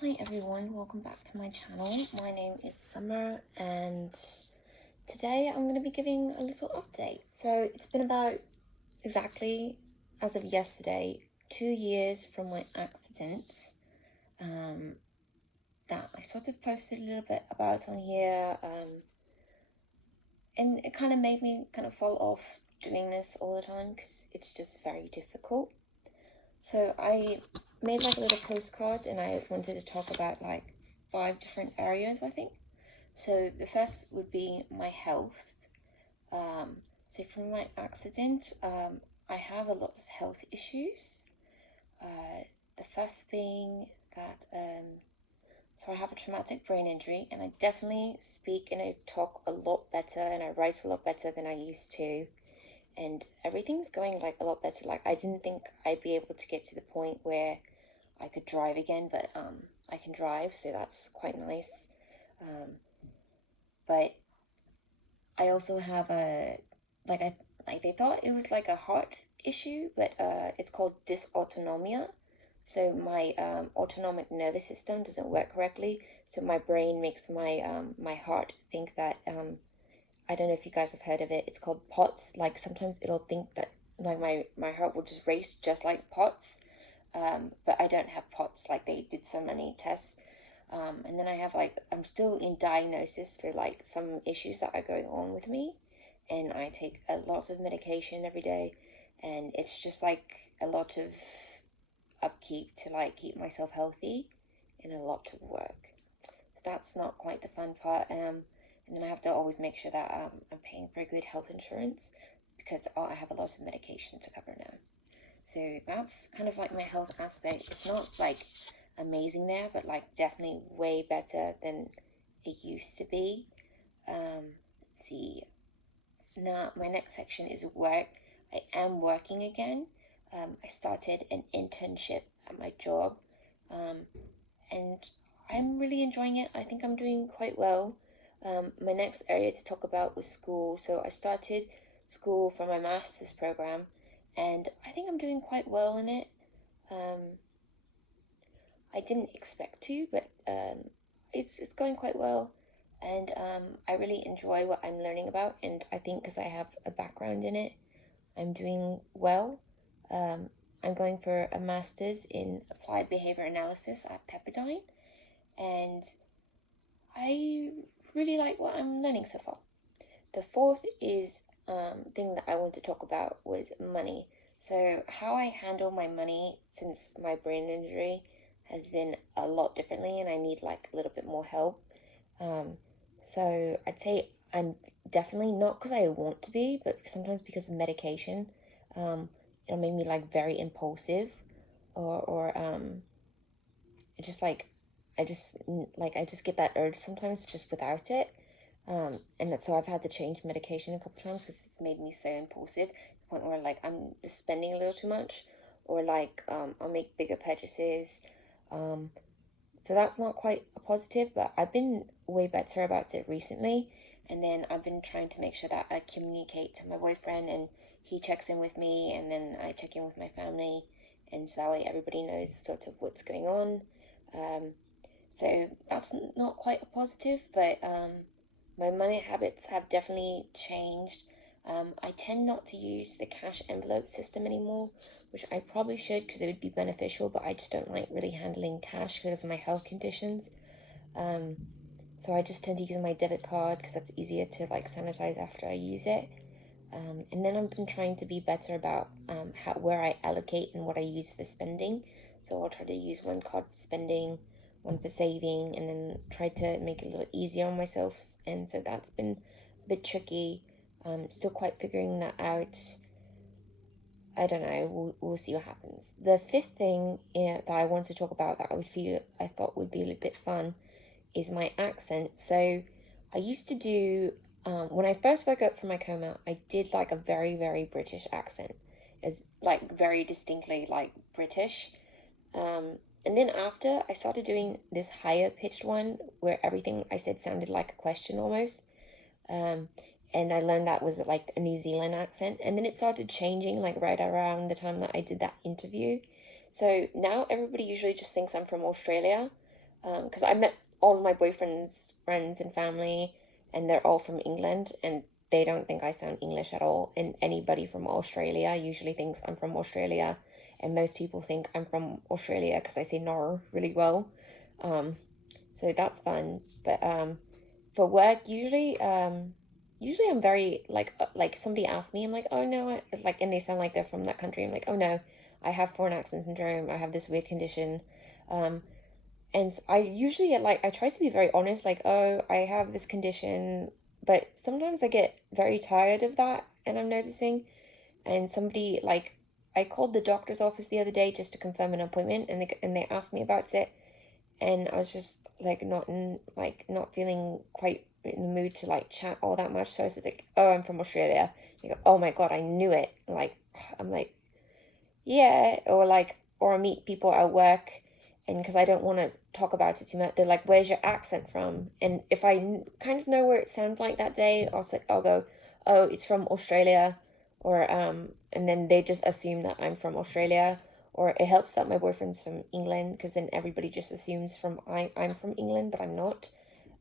Hi everyone, welcome back to my channel. My name is Summer and today I'm going to be giving a little update. So it's been about exactly as of yesterday 2 years from my accident that I sort of posted a little bit about on here, and it kind of made me kind of fall off doing this all the time because it's just very difficult. So I made like a little postcard and I wanted to talk about like 5 different areas, I think. So the first would be my health. So from my accident, I have a lot of health issues. The first being that, so I have a traumatic brain injury, and I definitely speak and I talk a lot better, and I write a lot better than I used to, and everything's going like a lot better. Like I didn't think I'd be able to get to the point where I could drive again, but I can drive, so that's quite nice. But I also have a like they thought it was like a heart issue, but it's called dysautonomia. So my autonomic nervous system doesn't work correctly. So my brain makes my heart think that I don't know if you guys have heard of it. It's called POTS. Like sometimes it'll think that like my heart will just race just like POTS, but I don't have POTS. Like they did so many tests. And then I have like, I'm still in diagnosis for like some issues that are going on with me. And I take a lot of medication every day. And it's just like a lot of upkeep to like keep myself healthy and a lot of work. So that's not quite the fun part. And then I have to always make sure that I'm paying for good health insurance because I have a lot of medication to cover now. So that's kind of like my health aspect. It's not like amazing there, but like definitely way better than it used to be. Let's see. Now my next section is work. I am working again. I started an internship at my job, and I'm really enjoying it. I think I'm doing quite well. My next area to talk about was school. So I started school for my master's program, and I think I'm doing quite well in it. I didn't expect to, but it's going quite well, and I really enjoy what I'm learning about. And I think because I have a background in it, I'm doing well. I'm going for a master's in applied behavior analysis at Pepperdine, and I really like what I'm learning so far. The fourth is thing that I want to talk about was money. So how I handle my money since my brain injury has been a lot differently, and I need like a little bit more help. So I'd say I'm definitely not because I want to be, but sometimes because of medication, it'll make me like very impulsive, or it just like I just get that urge sometimes just without it. And so I've had to change medication a couple times because it's made me so impulsive, to the point where like I'm just spending a little too much, or like I'll make bigger purchases. So that's not quite a positive, but I've been way better about it recently. And then I've been trying to make sure that I communicate to my boyfriend, and he checks in with me, and then I check in with my family, and so that way everybody knows sort of what's going on. So that's not quite a positive, but my money habits have definitely changed. I tend not to use the cash envelope system anymore, which I probably should because it would be beneficial, but I just don't like really handling cash because of my health conditions. So I just tend to use my debit card because that's easier to like sanitize after I use it. And then I've been trying to be better about where I allocate and what I use for spending. So I'll try to use one card for spending, one for saving, and then try to make it a little easier on myself. And so that's been a bit tricky. Still quite figuring that out. I don't know. We'll see what happens. The fifth thing that I want to talk about that I thought would be a little bit fun is my accent. So I used to do when I first woke up from my coma, I did like a very very British accent. It's like very distinctly like British. And then after I started doing this higher pitched one where everything I said sounded like a question almost. And I learned that was like a New Zealand accent. And then it started changing like right around the time that I did that interview. So now everybody usually just thinks I'm from Australia. because I met all of my boyfriend's friends and family, and they're all from England, and they don't think I sound English at all. And anybody from Australia usually thinks I'm from Australia, and most people think I'm from Australia because I say "nar" really well. Um, so that's fun. But for work, usually I'm very like somebody asks me, I'm like, oh no, like, and they sound like they're from that country. I'm like, oh no, I have foreign accent syndrome. I have this weird condition. Um, and I usually I try to be very honest, like, oh, I have this condition, but sometimes I get very tired of that, and I'm noticing. And somebody like I called the doctor's office the other day just to confirm an appointment, and they asked me about it, and I was just like not feeling quite in the mood to like chat all that much. So I said like, oh, I'm from Australia. They go, oh my god, I knew it. Like I'm like, yeah, or I meet people at work, and because I don't want to talk about it too much, they're like, "Where's your accent from?" And if I kind of know where it sounds like that day, I'll go, "Oh, it's from Australia," or and then they just assume that I'm from Australia, or it helps that my boyfriend's from England because then everybody just assumes I'm from England, but I'm not.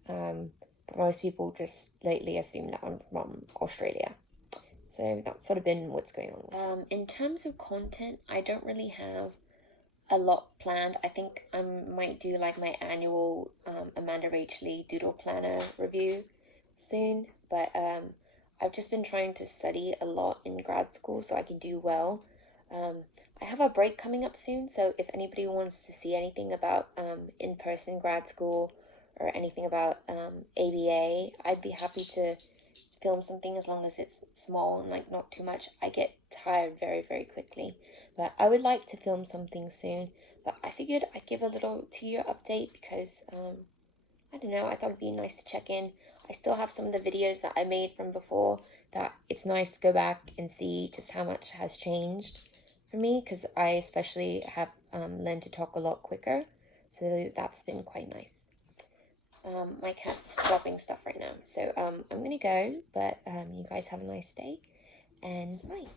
But most people just lately assume that I'm from Australia. So that's sort of been what's going on. In terms of content, I don't really have a lot planned. I think I might do like my annual Amanda Rachley Doodle Planner review soon, but I've just been trying to study a lot in grad school so I can do well. Um, I have a break coming up soon, so if anybody wants to see anything about in person grad school or anything about ABA, I'd be happy to film something as long as it's small and like not too much. I get tired very, very quickly. But I would like to film something soon. But I figured I'd give a little 2 year update because I don't know, I thought it'd be nice to check in. I still have some of the videos that I made from before that it's nice to go back and see just how much has changed for me because I especially have learned to talk a lot quicker. So that's been quite nice. My cat's dropping stuff right now. So I'm gonna go, but you guys have a nice day and bye.